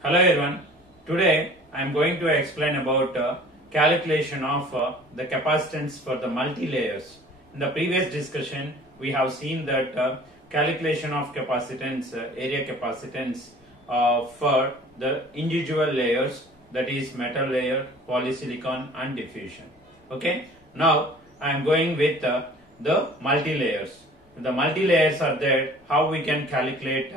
Hello everyone. Today I am going to explain about calculation of the capacitance for the multi-layers. In the previous discussion we have seen that calculation of capacitance, area capacitance for the individual layers, that is metal layer, polysilicon and diffusion. Okay. Now I am going with the multi-layers. The multi-layers are there, how we can calculate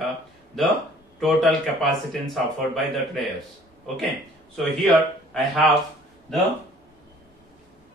the total capacitance offered by that layers. Okay, so here I have the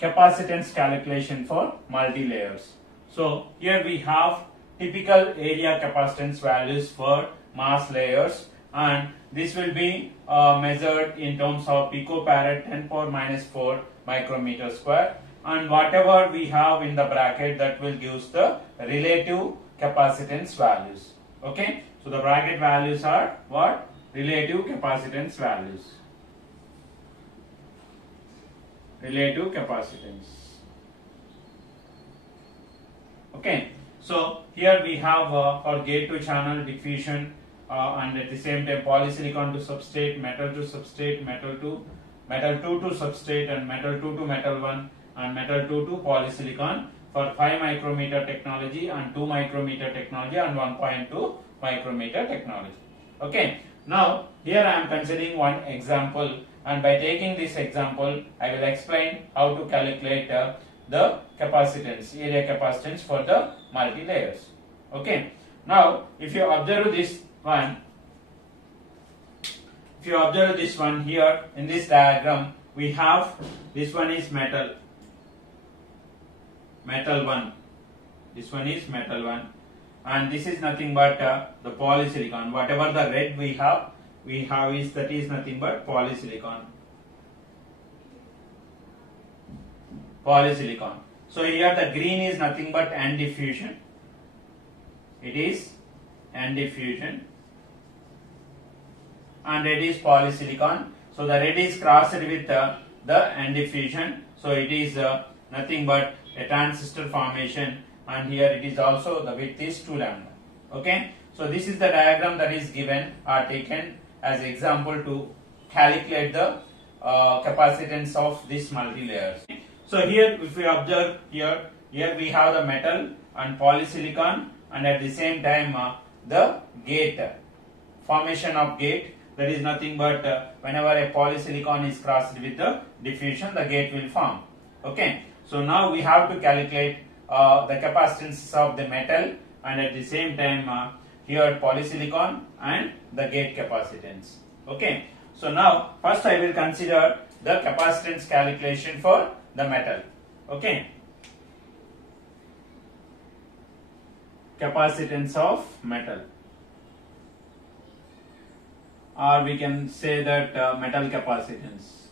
capacitance calculation for multi-layers. So here we have typical area capacitance values for mass layers, and this will be measured in terms of picofarad 10 power minus 4 micrometer square, and whatever we have in the bracket that will give the relative capacitance values. Okay, so the bracket values are what? Relative capacitance values. Relative capacitance. Okay, so here we have for gate to channel, diffusion, and at the same time polysilicon to substrate, metal to substrate, metal 2 to substrate, and metal 2 to metal 1, and metal 2 to polysilicon for 5 micrometer technology and 2 micrometer technology and 1.2 micrometer technology. Okay, now here I am considering one example, and by taking this example I will explain how to calculate the capacitance, area capacitance for the multi layers. Okay, now if you observe this one, here in this diagram, we have this one is metal 1, this one is metal 1, and this is nothing but the polysilicon. Whatever the red we have is, that is nothing but polysilicon. So here the green is nothing but N diffusion. It is N diffusion, and red is polysilicon. So the red is crossed with the N diffusion. So it is nothing but a transistor formation, and here it is also the width is 2 lambda. Okay, so this is the diagram that is given or taken as example to calculate the capacitance of this multi layers. So here if we observe here we have the metal and polysilicon, and at the same time the gate, formation of gate, that is nothing but whenever a polysilicon is crossed with the diffusion, the gate will form. Okay, so now we have to calculate the capacitance of the metal, and at the same time here polysilicon and the gate capacitance. Okay, so now first I will consider the capacitance calculation for the metal. Okay, capacitance of metal, or we can say that metal capacitance.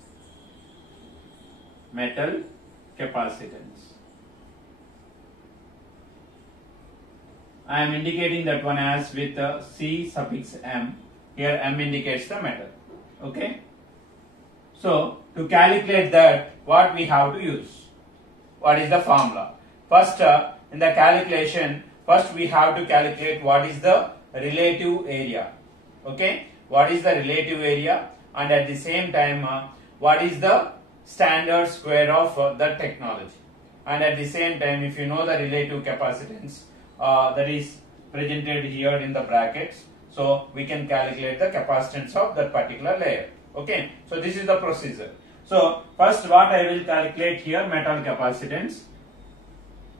I am indicating that one as with C suffix M. Here M indicates the metal. Okay. So to calculate that, what we have to use? What is the formula? First, in the calculation, first we have to calculate what is the relative area. Okay. What is the relative area, and at the same time what is the standard square of the technology, and at the same time if you know the relative capacitance that is presented here in the brackets, so we can calculate the capacitance of that particular layer. Okay, so this is the procedure. So first what I will calculate here, metal capacitance.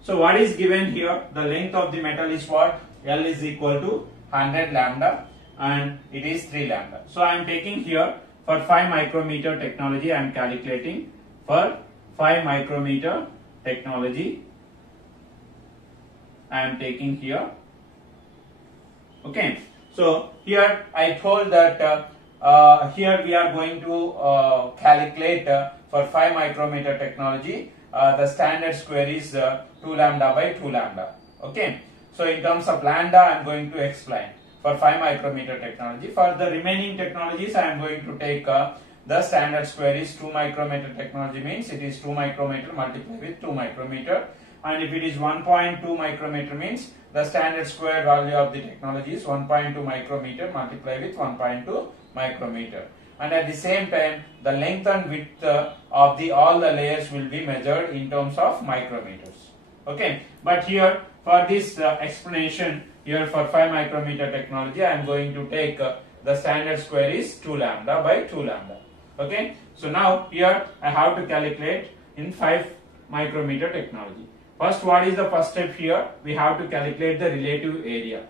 So what is given here, the length of the metal is what? L is equal to 100 lambda, and it is 3 lambda. So I am taking here for 5 micrometer technology, I am calculating for 5 micrometer technology, I am taking here. Okay, so here I told that here we are going to calculate for 5 micrometer technology, the standard square is 2 lambda by 2 lambda. Okay, so in terms of lambda I am going to explain for 5 micrometer technology. For the remaining technologies I am going to take the standard square is 2 micrometer technology, means it is 2 micrometer multiplied with 2 micrometer, and if it is 1.2 micrometer means the standard square value of the technology is 1.2 micrometer multiplied with 1.2 micrometer. And at the same time, the length and width of all the layers will be measured in terms of micrometers. Okay, but here for this explanation, here for 5 micrometer technology, I am going to take the standard square is 2 lambda by 2 lambda. Okay, so now here I have to calculate in 5 micrometer technology. First, what is the first step here? We have to calculate the relative area.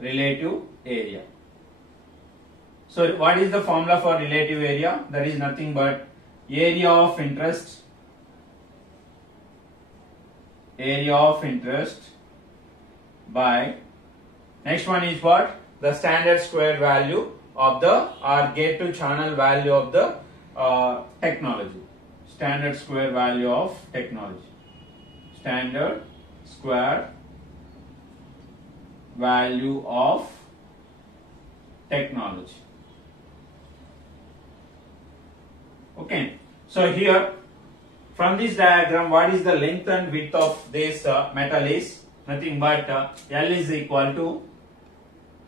Relative area. So what is the formula for relative area? That is nothing but area of interest by, next one is what? The standard square value of the or gate to channel value of the technology. Standard square value of technology. Standard square value of technology. Okay, so here from this diagram, what is the length and width of this metal is nothing but L is equal to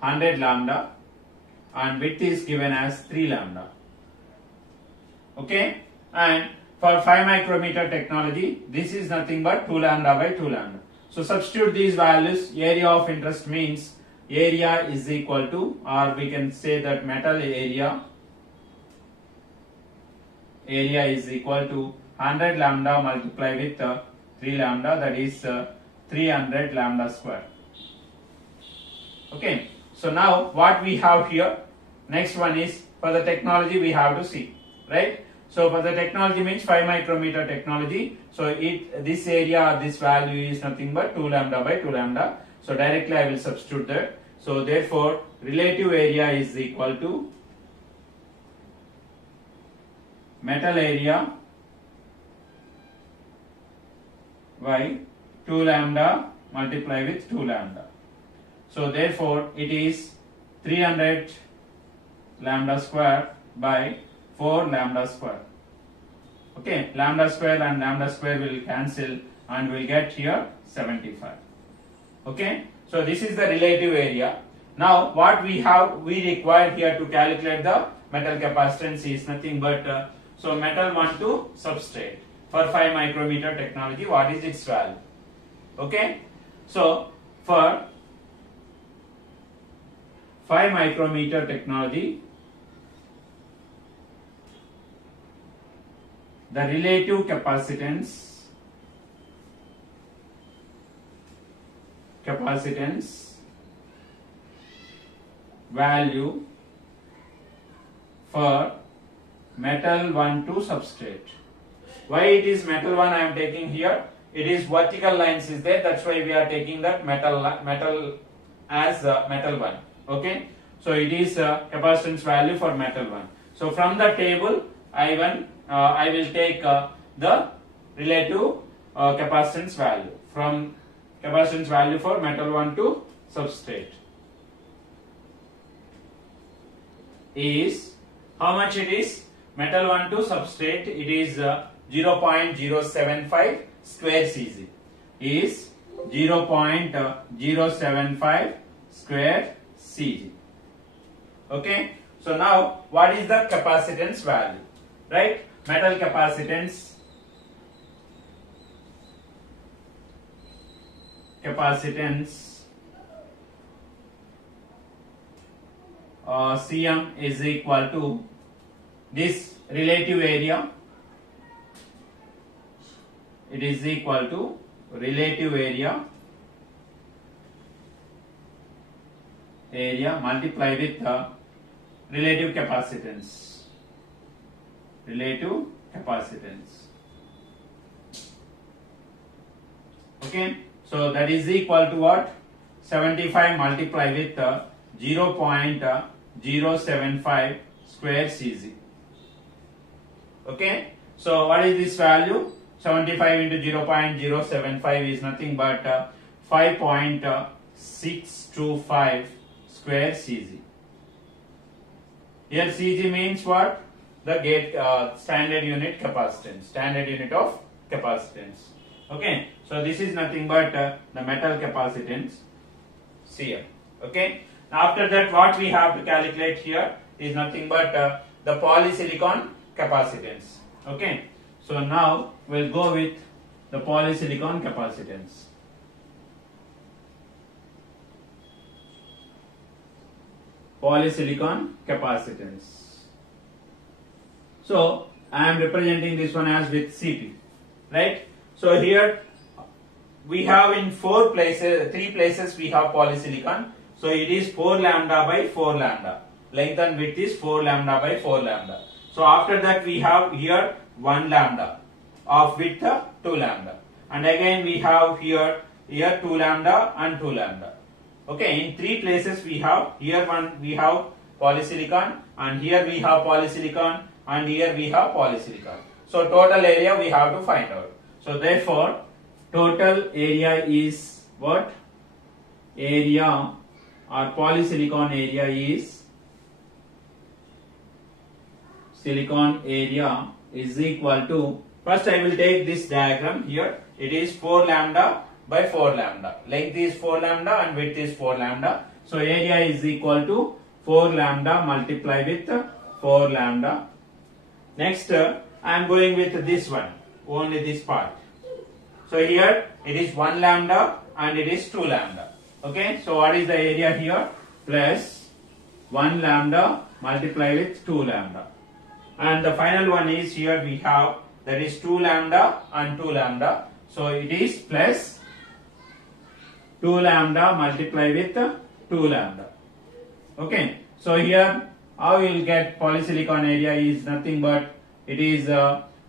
100 lambda and width is given as 3 lambda. Okay, and for 5 micrometer technology, this is nothing but 2 lambda by 2 lambda. So substitute these values. Area of interest means area is equal to, or we can say that metal area is equal to 100 lambda multiplied with 3 lambda, that is 300 lambda square. Okay, so now what we have here, next one is for the technology we have to see, right? So for the technology means 5 micrometer technology, so this area, this value is nothing but 2 lambda by 2 lambda. So directly I will substitute that. So therefore relative area is equal to metal area by 2 lambda multiplied with 2 lambda. So therefore it is 300 lambda square by 4 lambda square. Okay, lambda square and lambda square will cancel and we'll get here 75. Okay, so this is the relative area. Now what we require here to calculate the metal capacitance is nothing but so metal 1 to substrate for 5 micrometer technology, what is its value? Okay, so for 5 micrometer technology, the relative capacitance value for metal 1 to substrate. Why it is metal 1 I am taking here? It is vertical lines is there, that's why we are taking that metal as metal 1. Okay, so it is capacitance value for metal 1. So from the table I will take the relative capacitance value from capacitance value for metal 1 to substrate is how much it is? Metal 1 to substrate, it is 0.075 square Cg is 0.075 square Cg. Okay, so now what is the capacitance value, right? Metal capacitance Cm is equal to this relative area, it is equal to relative area multiplied with the relative capacitance. Okay, so that is equal to what? 75 multiplied with 0.075 square Cg. Okay, so what is this value? 75 into 0.075 is nothing but 5.625 square Cg. Here Cg means what? The gate standard unit capacitance, standard unit of capacitance. Okay, so this is nothing but the metal capacitance Cm. Okay, After that, what we have to calculate here is nothing but the polysilicon capacitance. Okay. So now we'll go with the polysilicon capacitance. Polysilicon capacitance. So I am representing this one as with Cp, right? So here we have in three places we have polysilicon. So it is 4 lambda by 4 lambda. Length and width is 4 lambda by 4 lambda. So after that we have here 1 lambda of width 2 lambda, and again we have here 2 lambda and 2 lambda. Okay, in three places we have, here we have polysilicon, and here we have polysilicon, and here we have polysilicon. So total area we have to find out. So therefore total area is what? Area or polysilicon area is, silicon area is equal to, first I will take this diagram here. It is 4 lambda by 4 lambda. Length is 4 lambda and width is 4 lambda. So area is equal to 4 lambda multiplied with 4 lambda. Next I am going with this one, only this part. So here it is 1 lambda and it is 2 lambda. Okay, so what is the area here? Plus 1 lambda multiplied with 2 lambda. And the final one is here we have, that is 2 lambda and 2 lambda. So it is plus 2 lambda multiplied with 2 lambda. Okay, so here how you will get polysilicon area is nothing but it is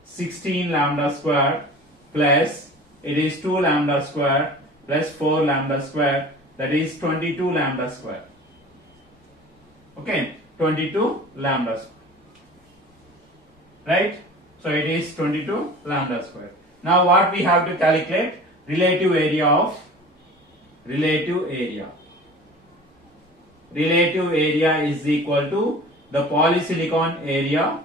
16 lambda square plus it is 2 lambda square plus 4 lambda square, that is 22 lambda square. Okay, 22 lambda square. Right? So it is 22 lambda square. Now what we have to calculate? Relative area of relative area. Relative area is equal to the polysilicon area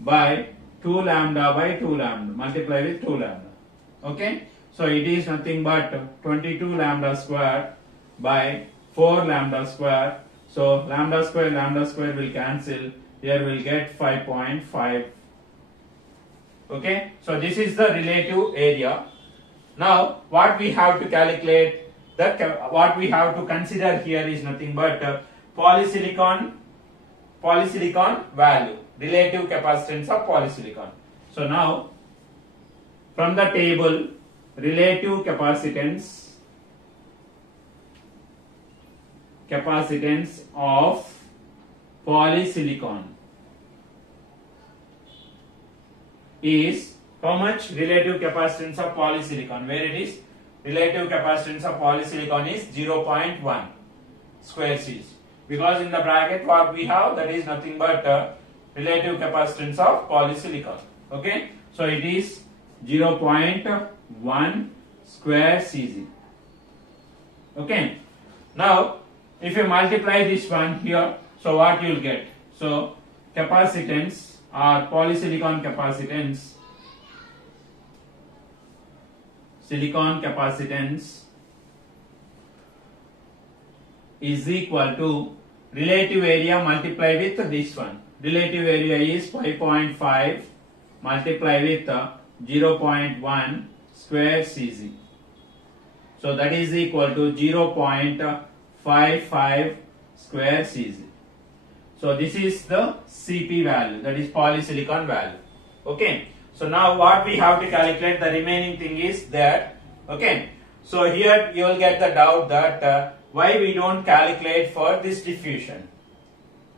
by 2 lambda by 2 lambda multiply with 2 lambda. Okay, so it is nothing but 22 lambda square by 4 lambda square. So lambda square will cancel. Here we'll get 5.5. Okay, so this is the relative area. Now what we have to calculate, what we have to consider here is nothing but polysilicon value, relative capacitance of polysilicon. So now from the table, relative capacitance of polysilicon is how much? Relative capacitance of polysilicon, where it is relative capacitance of polysilicon is 0.1 square cc, because in the bracket what we have, that is nothing but relative capacitance of polysilicon. Okay, so it is 0.1 square cc. Okay, now if you multiply this one here, so what you will get? So capacitance or polysilicon capacitance, silicon capacitance is equal to relative area multiplied with this one. Relative area is 5.5 multiplied with 0.1 square cc. So that is equal to 0.55 square cc. So this is the Cp value, that is polysilicon value. Okay, so now what we have to calculate, the remaining thing is that, okay, so here you will get the doubt that why we don't calculate for this diffusion.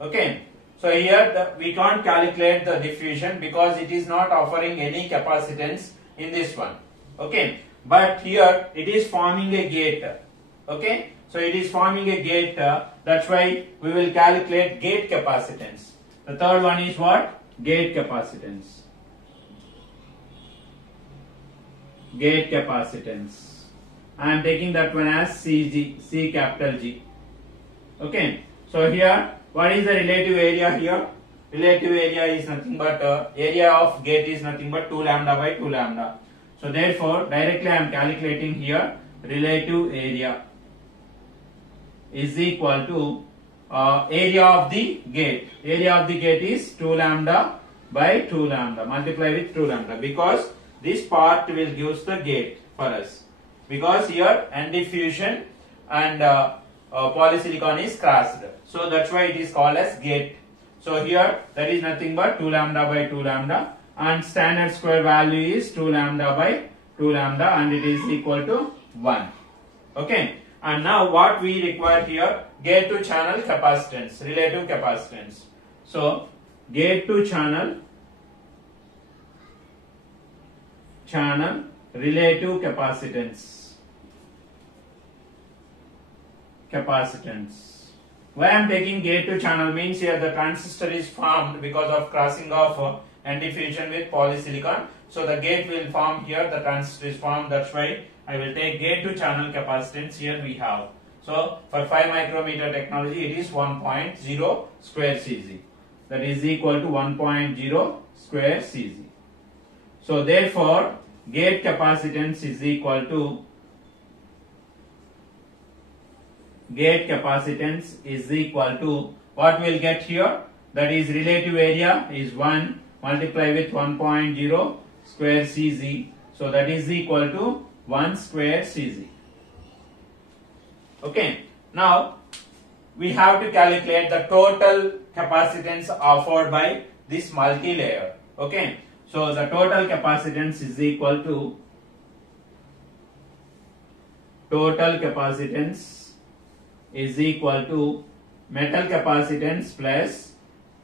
Okay, so here we can't calculate the diffusion because it is not offering any capacitance in this one. Okay, but here it is forming a gate. Okay, so it is forming a gate, that's why we will calculate gate capacitance. The third one is what? Gate capacitance. Gate capacitance. I am taking that one as CG, C capital G. Okay, so here what is the relative area here? Relative area is nothing but area of gate is nothing but 2 lambda by 2 lambda. So therefore directly I am calculating here relative area is equal to area of the gate. Area of the gate is 2 lambda by 2 lambda. Multiply with 2 lambda because this part will give the gate for us. Because here end diffusion and polysilicon is crossed. So that's why it is called as gate. So here that is nothing but 2 lambda by 2 lambda and standard square value is 2 lambda by 2 lambda and it is equal to 1. Okay. And now what we require here, gate to channel capacitance, relative capacitance. So gate to channel relative capacitance. Why I am taking gate to channel means here the transistor is formed because of crossing of end diffusion with polysilicon. So the gate will form here, the transistor is formed, that's why I will take gate to channel capacitance here we have. So for 5 micrometer technology it is 1.0 square Cz. That is equal to 1.0 square Cz. So therefore gate capacitance is equal to what we will get here, that is relative area is 1 multiply with 1.0 square Cz. So that is equal to 1 square Cz. Okay. Now we have to calculate the total capacitance offered by this multi-layer. Okay. So the total capacitance is equal to metal capacitance plus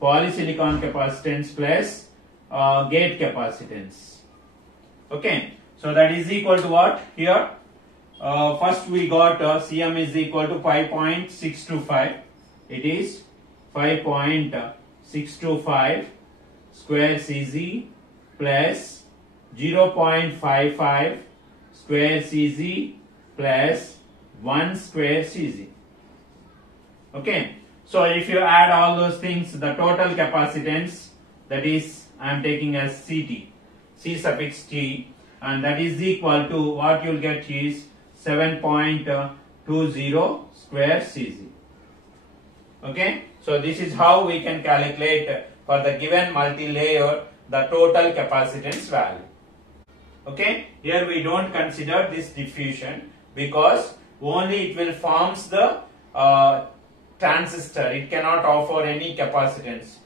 polysilicon capacitance plus gate capacitance. Okay. So that is equal to what here? First we got Cm is equal to 5.625. It is 5.625 square Cz plus 0.55 square Cz plus 1 square Cz. Okay. So if you add all those things, the total capacitance, that is I am taking as Ct, C suffix T, and that is equal to what you will get is 7.20 square Cz. Okay. So this is how we can calculate for the given multi-layer the total capacitance value. Okay. Here we don't consider this diffusion because only it will forms the transistor. It cannot offer any capacitance.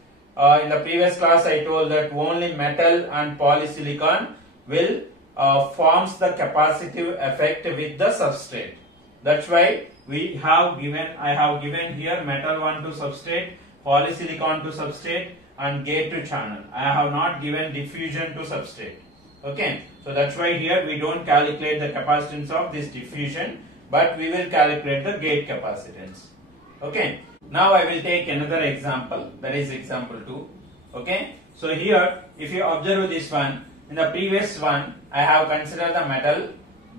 In the previous class I told that only metal and polysilicon will forms the capacitive effect with the substrate. That's why I have given here metal 1 to substrate, polysilicon to substrate and gate to channel. I have not given diffusion to substrate. Okay. So that's why here we don't calculate the capacitance of this diffusion, but we will calculate the gate capacitance. Okay. Now I will take another example, that is example 2. Okay. So here if you observe this one, in the previous one I have considered the metal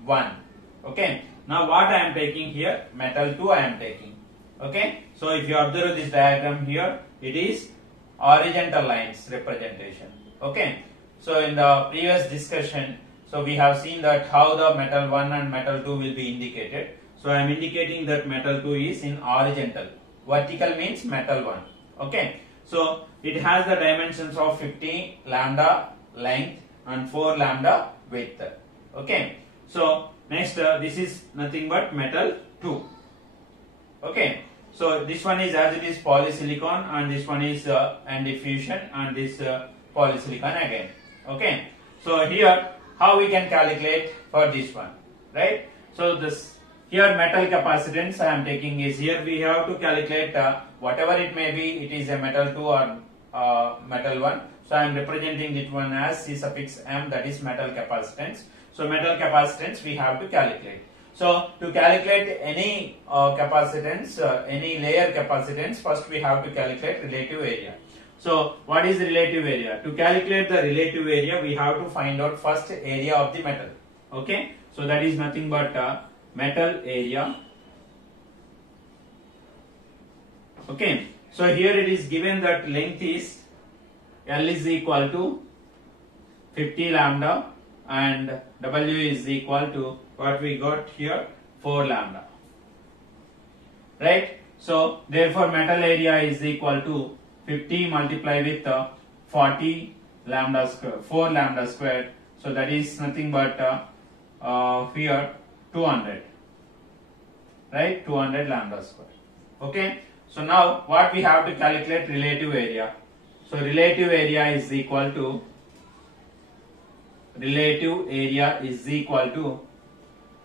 1. Okay. Now what I am taking here, metal 2 I am taking. Okay. So if you observe this diagram here, it is horizontal lines representation. Okay. So in the previous discussion, so we have seen that how the metal 1 and metal 2 will be indicated. So I am indicating that metal 2 is in horizontal. Vertical means metal 1. Okay. So it has the dimensions of 50 lambda length and 4 lambda width. Okay. So next this is nothing but metal 2. Okay. So this one is as it is polysilicon and this one is end diffusion and this polysilicon again. Okay. So here how we can calculate for this one, right? So this here metal capacitance I am taking is here we have to calculate whatever it may be, it is a metal 2 or metal 1. So I am representing this one as C suffix M, that is metal capacitance. So metal capacitance we have to calculate. So to calculate any capacitance, any layer capacitance, first we have to calculate relative area. So what is relative area? To calculate the relative area we have to find out first area of the metal. Okay. So that is nothing but metal area. Okay. So here it is given that length is L is equal to 50 lambda and W is equal to what we got here, 4 lambda. Right? So therefore metal area is equal to 50 multiplied with 40 lambda square, 4 lambda square. So that is nothing but here 200. Right? 200 lambda square. Okay. So now what we have to calculate, relative area. So relative area is equal to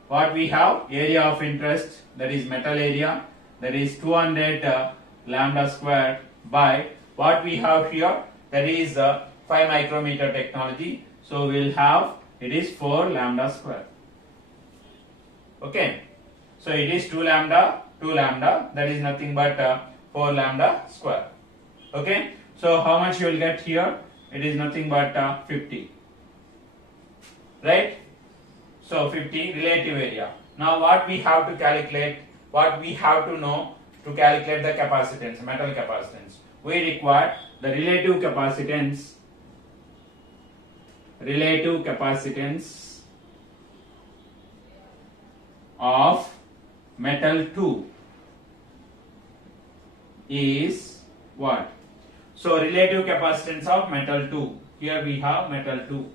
what we have, area of interest, that is metal area, that is 200 lambda square by what we have here, that is 5 micrometer technology. So we will have, it is 4 lambda square. Okay. So it is 2 lambda, that is nothing but 4 lambda square. Okay. So how much you will get here? It is nothing but 50. Right? So 50 relative area. Now what we have to calculate, what we have to know to calculate the capacitance, metal capacitance. We require the relative capacitance of metal 2 is what? So relative capacitance of metal 2. Here we have metal 2.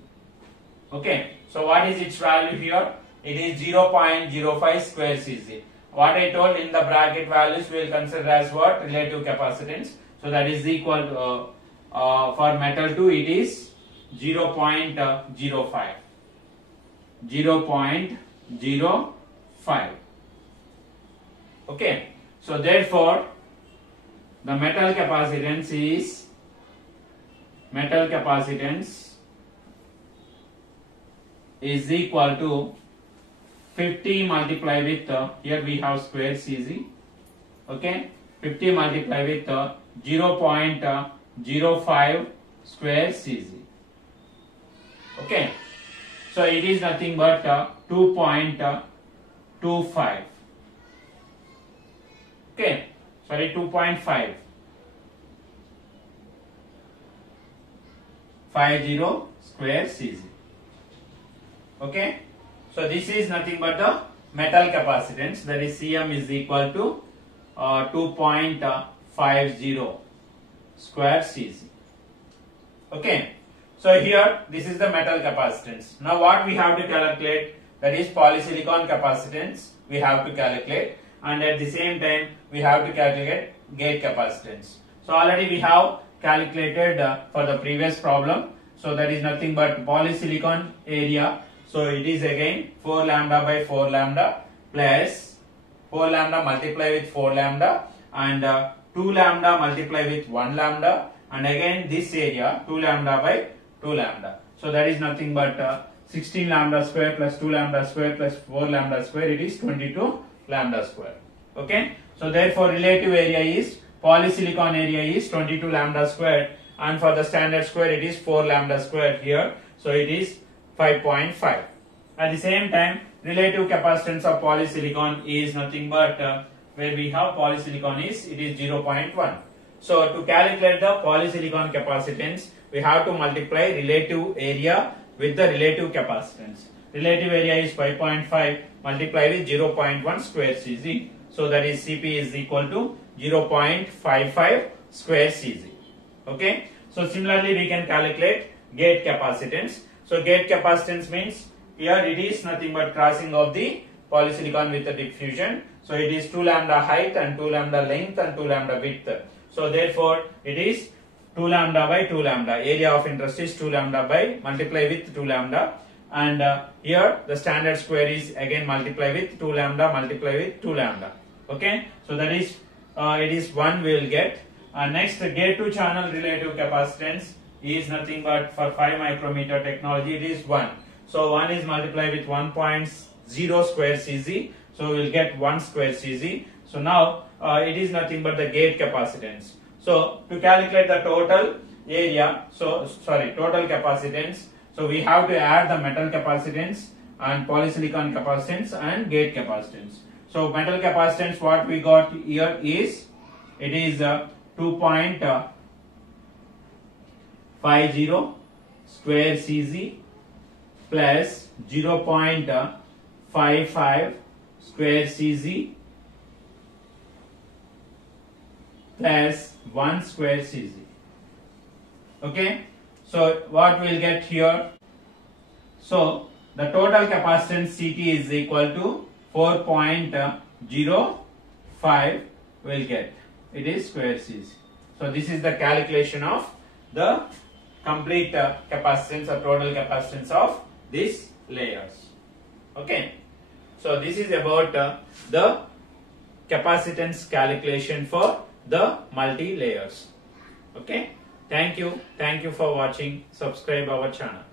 Okay. So what is its value here? It is 0.05 square Cz. What I told in the bracket values we will consider as what? Relative capacitance. So that is equal for metal 2 it is 0.05. 0.05. Okay. So therefore the metal capacitance is equal to 50 multiplied with here we have square Cz. Okay, 50 multiplied with 0.05 square Cz. Okay, so it is nothing but 2.25. Okay, sorry, 2.5. 50 square Cz. Okay, so this is nothing but the metal capacitance, that is Cm is equal to 2.50 square Cz. Okay, so here this is the metal capacitance. Now what we have to calculate, that is polysilicon capacitance we have to calculate, and at the same time we have to calculate gate capacitance. So already we have calculated for the previous problem. So that is nothing but polysilicon area. So it is again 4 lambda by 4 lambda plus 4 lambda multiply with 4 lambda and 2 lambda multiply with 1 lambda, and again this area 2 lambda by 2 lambda. So that is nothing but 16 lambda square plus 2 lambda square plus 4 lambda square, it is 22 lambda square. Okay. So therefore relative area is, polysilicon area is 22 lambda square, and for the standard square it is 4 lambda square here. So it is 5.5. At the same time relative capacitance of polysilicon is nothing but where we have polysilicon is, it is 0.1. So to calculate the polysilicon capacitance we have to multiply relative area with the relative capacitance. Relative area is 5.5 multiply with 0.1 square Cz. So that is Cp is equal to 0.55 square Cz. Okay. So similarly we can calculate gate capacitance. So gate capacitance means here it is nothing but crossing of the polysilicon with the diffusion. So it is 2 lambda height and 2 lambda length and 2 lambda width. So therefore it is 2 lambda by 2 lambda. Area of interest is 2 lambda by multiply with 2 lambda, and here the standard square is again multiply with 2 lambda multiply with 2 lambda. Okay. So that is it is 1 we will get. Next, the gate to channel relative capacitance is nothing but for 5 micrometer technology it is 1. So 1 is multiplied with 1.0 square Cz. So we will get 1 square Cz. So now it is nothing but the gate capacitance. So to calculate the total area, total capacitance, so we have to add the metal capacitance and polysilicon capacitance and gate capacitance. So metal capacitance what we got here is, it is 2.50 square Cz plus 0.55 square Cz plus 1 square Cz. Okay, so what we'll get here? So the total capacitance Ct is equal to 4.05 we'll get. It is square Cz. So this is the calculation of the complete capacitance or total capacitance of these layers. Okay. So this is about the capacitance calculation for the multi layers. Okay. Thank you for watching. Subscribe our channel.